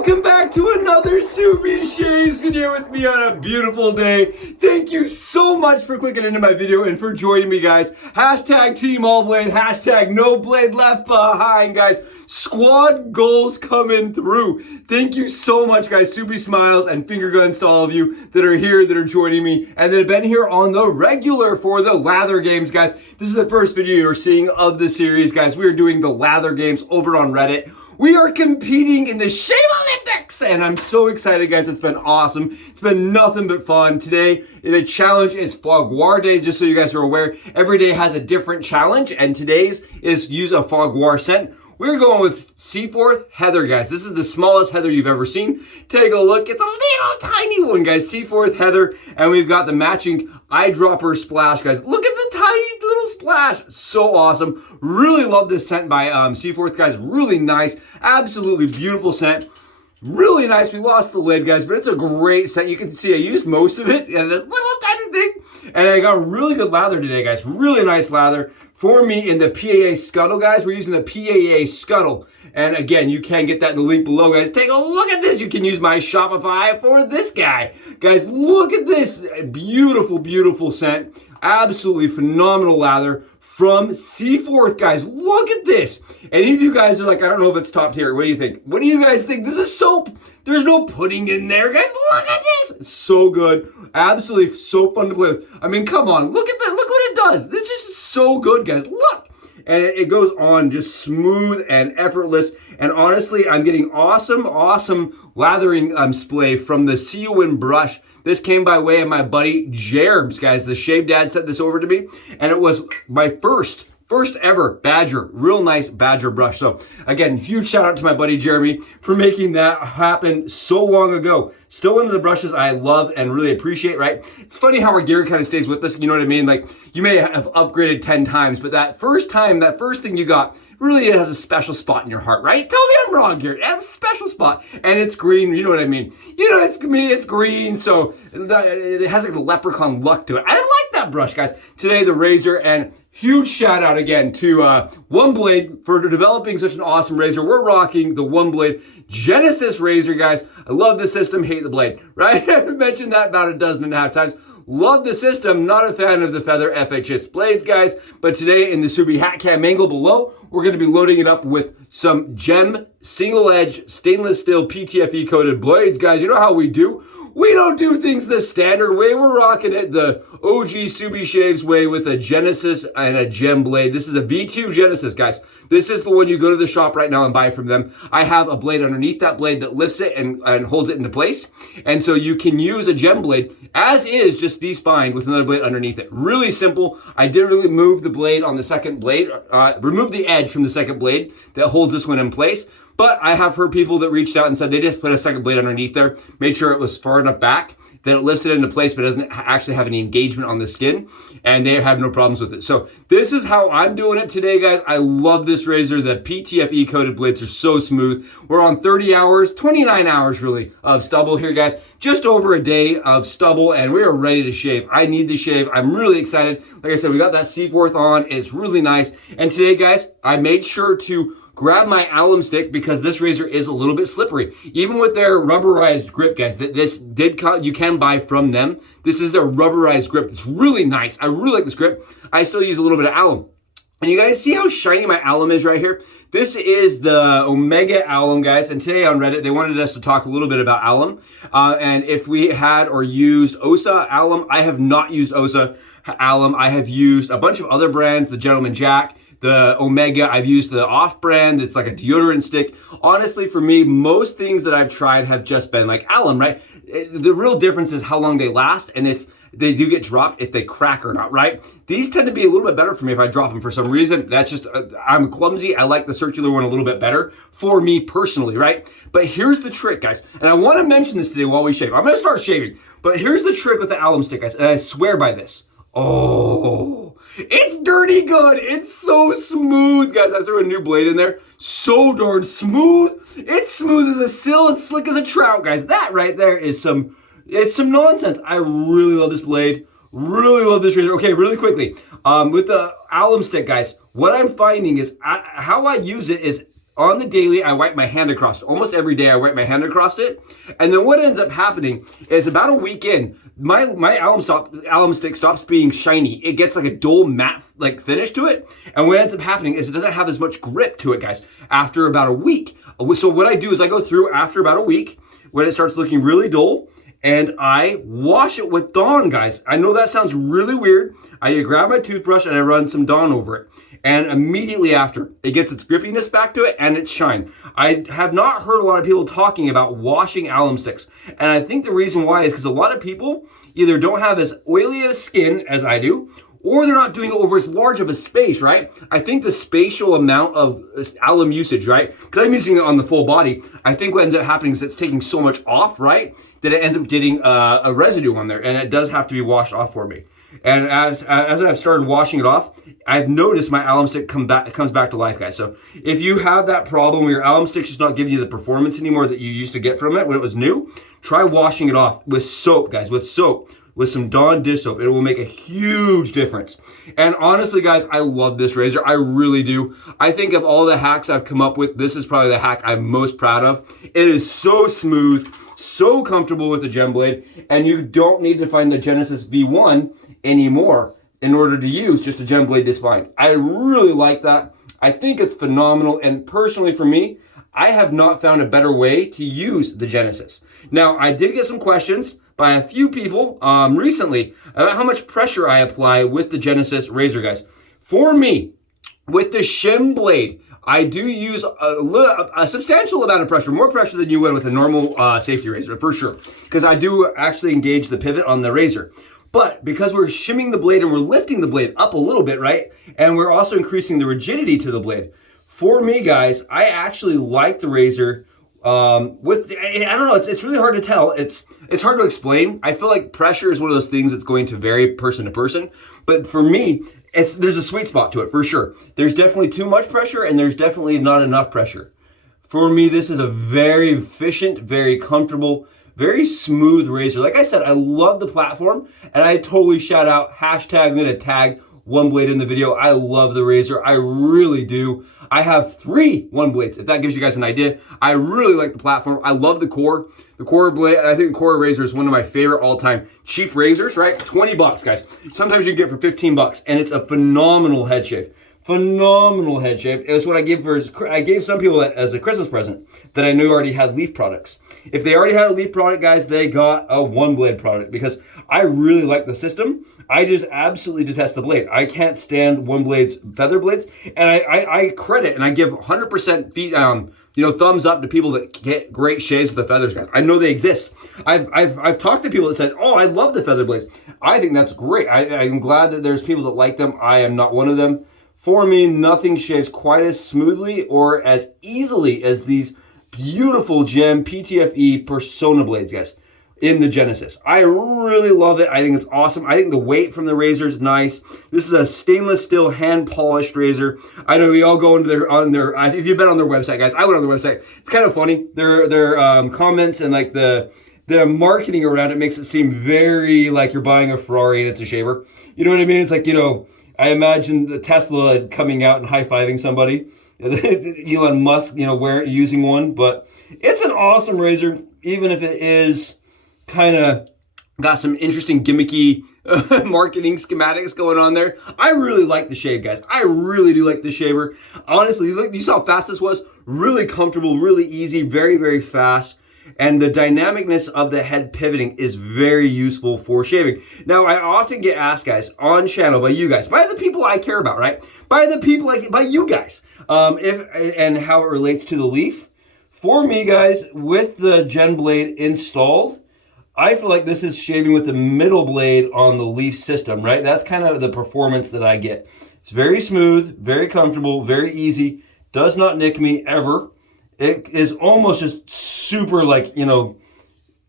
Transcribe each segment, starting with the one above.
Welcome back to another Shaves video with me on a beautiful day. Thank you so much for clicking into my video and for joining me, guys. Hashtag Team All Blade, hashtag No Blade Left Behind, guys. Squad goals coming through. Thank you so much, guys. Soupy smiles and finger guns to all of you that are here, that are joining me, and that have been here on the regular for the Lather games, guys. This is the first video you're seeing of the series, guys. We are doing the Lather games over on Reddit. We are competing in the Shave Olympics, and I'm so excited, guys. It's been awesome. It's been nothing but fun. Today, the challenge is Fougere Day, just so you guys are aware. Every day has a different challenge, and today's is use a Fougere scent. We're going with Seaforth Heather, guys. This is the smallest heather you've ever seen. Take a look. It's a little tiny one, guys. Seaforth Heather, and we've got the matching eyedropper splash, guys. Look at the tiny little splash. So awesome. Really love this scent by Seaforth, guys. Really nice. Absolutely beautiful scent. Really nice. We lost the lid, guys, but it's a great scent. You can see I used most of it in this little tiny thing. And I got a really good lather today, guys. Really nice lather for me in the PAA Scuttle, guys. We're using the PAA Scuttle. And again, you can get that in the link below, guys. Take a look at this. You can use my Shopify for this guy. Guys, look at this. Beautiful, beautiful scent. Absolutely phenomenal lather from Seaforth, guys. Look at this. Any of you guys are like, I don't know if it's top tier. What do you think? What do you guys think? This is soap. There's no pudding in there, guys. Look at this. It's so good. Absolutely so fun to play with. I mean, come on. Look at that. Look what it does. This is just so good, guys. Look. And it goes on just smooth and effortless. And honestly, I'm getting awesome lathering spray from the Cayuen brush. This came by way of my buddy Jerms, guys. The Shave Dad sent this over to me, and it was my first ever Badger, real nice Badger brush. So again, huge shout out to my buddy Jeremy for making that happen so long ago. Still one of the brushes I love and really appreciate, right? It's funny how our gear kind of stays with us, you know what I mean? Like, you may have upgraded 10 times, but that first thing you got really has a special spot in your heart, right? Tell me I'm wrong here. It has a special spot, and it's green, you know what I mean? You know, it's green, so it has like a leprechaun look to it. I like that brush, guys. Today, the razor, and huge shout out again to Oneblade for developing such an awesome razor. We're rocking the Oneblade Gem-Esis razor, guys. I love the system, hate the blade, right? I've mentioned that about 12.5 times. Love the system, not a fan of the Feather FHS blades, guys. But today in the Subi hat cam angle below, we're going to be loading it up with some Gem single edge stainless steel PTFE coated blades, guys. You know how we do. We don't do things the standard way. We're rocking it the OG Subi Shaves way with a Gem-Esis and a Gem blade. This is a V2 Gem-Esis, guys. This is the one you go to the shop right now and buy from them. I have a blade underneath that blade that lifts it and holds it into place. And so you can use a Gem blade as is, just de-spined with another blade underneath it. Really simple. I did really move the blade on the second blade, remove the edge from the second blade that holds this one in place. But I have heard people that reached out and said they just put a second blade underneath there, made sure it was far enough back that it lifts it into place but doesn't actually have any engagement on the skin, and they have no problems with it. So this is how I'm doing it today, guys. I love this razor. The PTFE coated blades are so smooth. We're on 30 hours, 29 hours really, of stubble here, guys. Just over a day of stubble, and we are ready to shave. I need to shave. I'm really excited. Like I said, we got that Seaforth on. It's really nice. And today, guys, I made sure to grab my alum stick because this razor is a little bit slippery. Even with their rubberized grip, guys, you can buy from them. This is their rubberized grip. It's really nice. I really like this grip. I still use a little bit of alum. And you guys see how shiny my alum is right here? This is the Omega alum, guys. And today on Reddit, they wanted us to talk a little bit about alum. And if we had or used OSA alum. I have not used OSA alum. I have used a bunch of other brands, the Gentleman Jack, the Omega. I've used the off brand. It's like a deodorant stick. Honestly, for me, most things that I've tried have just been like alum, right? The real difference is how long they last and if they do get dropped, if they crack or not, right? These tend to be a little bit better for me if I drop them for some reason. That's just, I'm clumsy. I like the circular one a little bit better for me personally, right? But here's the trick, guys. And I want to mention this today while we shave. I'm going to start shaving. But here's the trick with the alum stick, guys. And I swear by this. Oh, it's dirty good. It's so smooth, guys. I threw a new blade in there. So darn smooth. It's smooth as a sill and slick as a trout, guys. That right there is it's some nonsense. I really love this blade. Really love this razor. Okay, really quickly. With the alum stick, guys, what I'm finding is how I use it is on the daily, I wipe my hand across it. Almost every day I wipe my hand across it. And then what ends up happening is about a week in, my alum stick stops being shiny. It gets like a dull matte like finish to it. And what ends up happening is it doesn't have as much grip to it, guys, after about a week. So what I do is I go through after about a week when it starts looking really dull, and I wash it with Dawn, guys. I know that sounds really weird. I grab my toothbrush and I run some Dawn over it. And immediately after, it gets its grippiness back to it and its shine. I have not heard a lot of people talking about washing alum sticks. And I think the reason why is because a lot of people either don't have as oily of skin as I do, or they're not doing it over as large of a space, right? I think the spatial amount of alum usage, right? Because I'm using it on the full body. I think what ends up happening is it's taking so much off, right? That it ends up getting a residue on there, and it does have to be washed off for me. And as I've started washing it off, I've noticed my alum stick comes back to life, guys. So if you have that problem where your alum stick's just not giving you the performance anymore that you used to get from it when it was new, try washing it off with soap, guys, with some Dawn dish soap. It will make a huge difference. And honestly, guys, I love this razor. I really do. I think of all the hacks I've come up with, this is probably the hack I'm most proud of. It is so smooth, so comfortable with the Gem blade, and you don't need to find the Gem-Esis V1 anymore in order to use just a Gem blade this fine. I really like that. I think it's phenomenal, and personally for me, I have not found a better way to use the Gem-Esis. Now, I did get some questions by a few people recently about how much pressure I apply with the Gem-Esis razor, guys. For me, with the Gem blade, I do use a substantial amount of pressure, more pressure than you would with a normal safety razor, for sure. Because I do actually engage the pivot on the razor. But because we're shimming the blade and we're lifting the blade up a little bit, right? And we're also increasing the rigidity to the blade. For me, guys, I actually like the razor I don't know, it's really hard to tell. It's hard to explain. I feel like pressure is one of those things that's going to vary person to person. But for me, there's a sweet spot to it, for sure. There's definitely too much pressure and there's definitely not enough pressure. For me, this is a very efficient, very comfortable, very smooth razor. Like I said, I love the platform, and I totally shout out, hashtag, I'm gonna tag Oneblade in the video. I love the razor, I really do. I have 3 Oneblades, if that gives you guys an idea. I really like the platform. I love the core. The core blade, I think the core razor is one of my favorite all-time cheap razors, right? 20 bucks, guys. Sometimes you can get it for 15 bucks, and it's a phenomenal head shave. Phenomenal head shave. It was what I gave some people that as a Christmas present that I knew already had Leaf products. If they already had a Leaf product, guys, they got a Oneblade product because I really like the system. I just absolutely detest the blade. I can't stand Oneblade's feather blades, and I credit and I give 100% thumbs up to people that get great shaves with the feathers, guys. I know they exist. I've talked to people that said, "Oh, I love the feather blades." I think that's great. I'm glad that there's people that like them. I am not one of them. For me, nothing shaves quite as smoothly or as easily as these beautiful Gem PTFE Personna blades, guys, in the Gem-Esis. I really love it. I think it's awesome. I think the weight from the razor is nice. This is a stainless steel hand polished razor. I know we all go into their if you've been on their website, guys, I went on their website. It's kind of funny. Their comments and like the marketing around it makes it seem very like you're buying a Ferrari and it's a shaver. You know what I mean? It's like, I imagine the Tesla coming out and high-fiving somebody. Elon Musk, using one. But it's an awesome razor, even if it is kind of got some interesting gimmicky marketing schematics going on there. I really like the shave, guys. I really do like the shaver. Honestly, you saw how fast this was? Really comfortable, really easy, very, very fast. And the dynamicness of the head pivoting is very useful for shaving. Now, I often get asked, guys, on channel by you guys, by the people I care about, right? By you guys, and how it relates to the Leaf. For me, guys, with the Gem blade installed, I feel like this is shaving with the middle blade on the Leaf system, right? That's kind of the performance that I get. It's very smooth, very comfortable, very easy, does not nick me ever. It is almost just super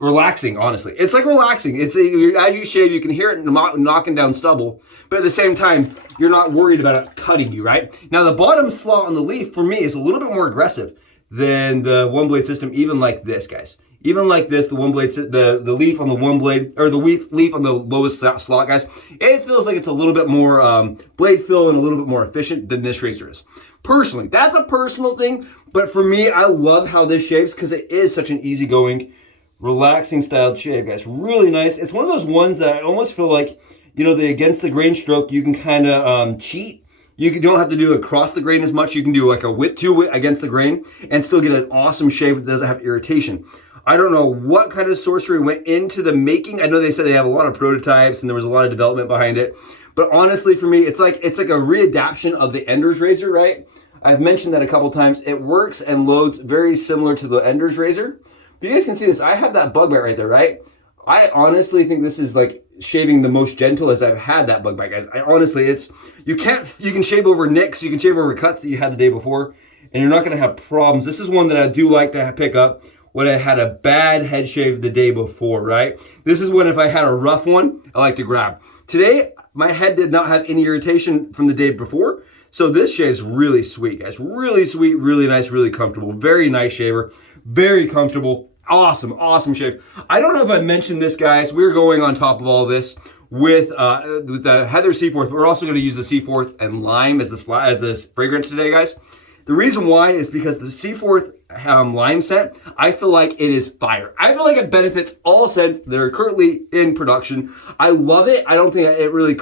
relaxing, honestly. It's like relaxing. As you shave, you can hear it knocking down stubble, but at the same time, you're not worried about it cutting you, right? Now, the bottom slot on the Leaf, for me, is a little bit more aggressive than the Oneblade system, even like this, guys. Even like this, the Oneblade, the Leaf on the Oneblade, or the Leaf on the lowest slot, guys, it feels like it's a little bit more blade fill and a little bit more efficient than this razor is. Personally, that's a personal thing, but for me, I love how this shaves because it is such an easygoing, relaxing styled shave, guys. Really nice. It's one of those ones that I almost feel like, you know, the against the grain stroke, you can kind of cheat. You don't have to do across the grain as much. You can do like a whip to against the grain and still get an awesome shave that doesn't have irritation. I don't know what kind of sorcery went into the making. I know they said they have a lot of prototypes and there was a lot of development behind it. But honestly, for me, it's like a readaptation of the Ender's razor, right? I've mentioned that a couple times. It works and loads very similar to the Ender's razor. But you guys can see this. I have that bug bite right there, right? I honestly think this is like shaving the most gentle as I've had that bug bite, guys. I honestly, you can shave over nicks, you can shave over cuts that you had the day before, and you're not gonna have problems. This is one that I do like to pick up when I had a bad head shave the day before, right? This is when if I had a rough one, I like to grab. Today, my head did not have any irritation from the day before, so this shave's really sweet, guys. Really sweet, really nice, really comfortable. Very nice shaver, very comfortable. Awesome, awesome shave. I don't know if I mentioned this, guys. We're going on top of all this with the Heather Seaforth. We're also going to use the Seaforth and lime as the fragrance today, guys. The reason why is because the Seaforth lime scent, I feel like it is fire. I feel like it benefits all scents that are currently in production. I love it. I don't think it really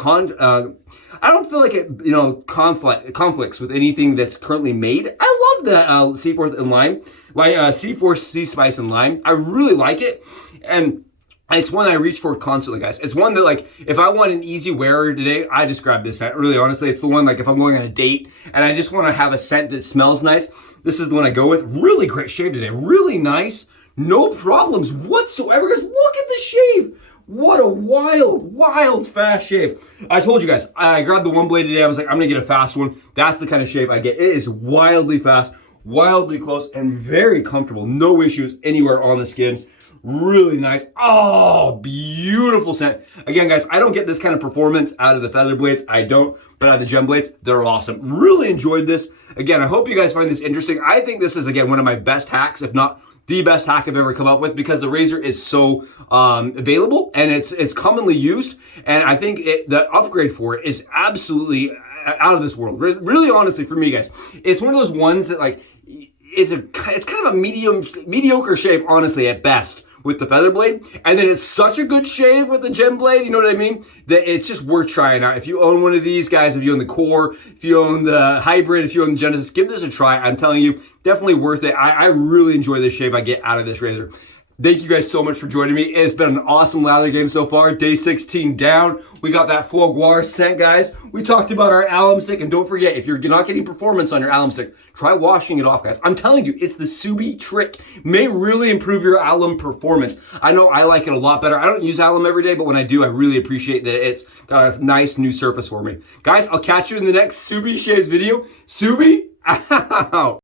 I don't feel like it, you know, conflicts with anything that's currently made. I love the Seaforth and lime. Like Seaforth Sea Spice and Lime. I really like it. And it's one I reach for constantly, guys. It's one that, like, if I want an easy wearer today, I just grab this scent. Really, honestly, it's the one, like, if I'm going on a date and I just want to have a scent that smells nice, this is the one I go with. Really great shave today. Really nice. No problems whatsoever. Guys, look at the shave. What a wild, wild fast shave. I told you guys, I grabbed the Oneblade today. I was like, I'm going to get a fast one. That's the kind of shave I get. It is wildly fast, wildly close, and very comfortable. No issues anywhere on the skin. Really nice. Oh, beautiful scent. Again, guys, I don't get this kind of performance out of the feather blades. I don't, but out of the gem blades, they're awesome. Really enjoyed this. Again, I hope you guys find this interesting. I think this is, again, one of my best hacks, if not the best hack I've ever come up with, because the razor is so available and it's commonly used. And I think the upgrade for it is absolutely out of this world. Really, honestly, for me, guys, it's one of those ones that, like, it's kind of a mediocre shave, honestly, at best, with the feather blade, and then it's such a good shave with the gem blade, you know what I mean, that it's just worth trying out. If you own one of these, guys, if you own the core, if you own the hybrid, if you own the Gem-Esis, give this a try. I'm telling you, definitely worth it. I really enjoy the shave I get out of this razor. Thank you guys so much for joining me. It's been an awesome lather game so far. Day 16 down. We got that Fougere scent, guys. We talked about our alum stick, and don't forget, if you're not getting performance on your alum stick, try washing it off, guys. I'm telling you, it's the Subi trick. May really improve your alum performance. I know I like it a lot better. I don't use alum every day, but when I do, I really appreciate that it's got a nice new surface for me. Guys, I'll catch you in the next Subi Shaves video. Subi, out.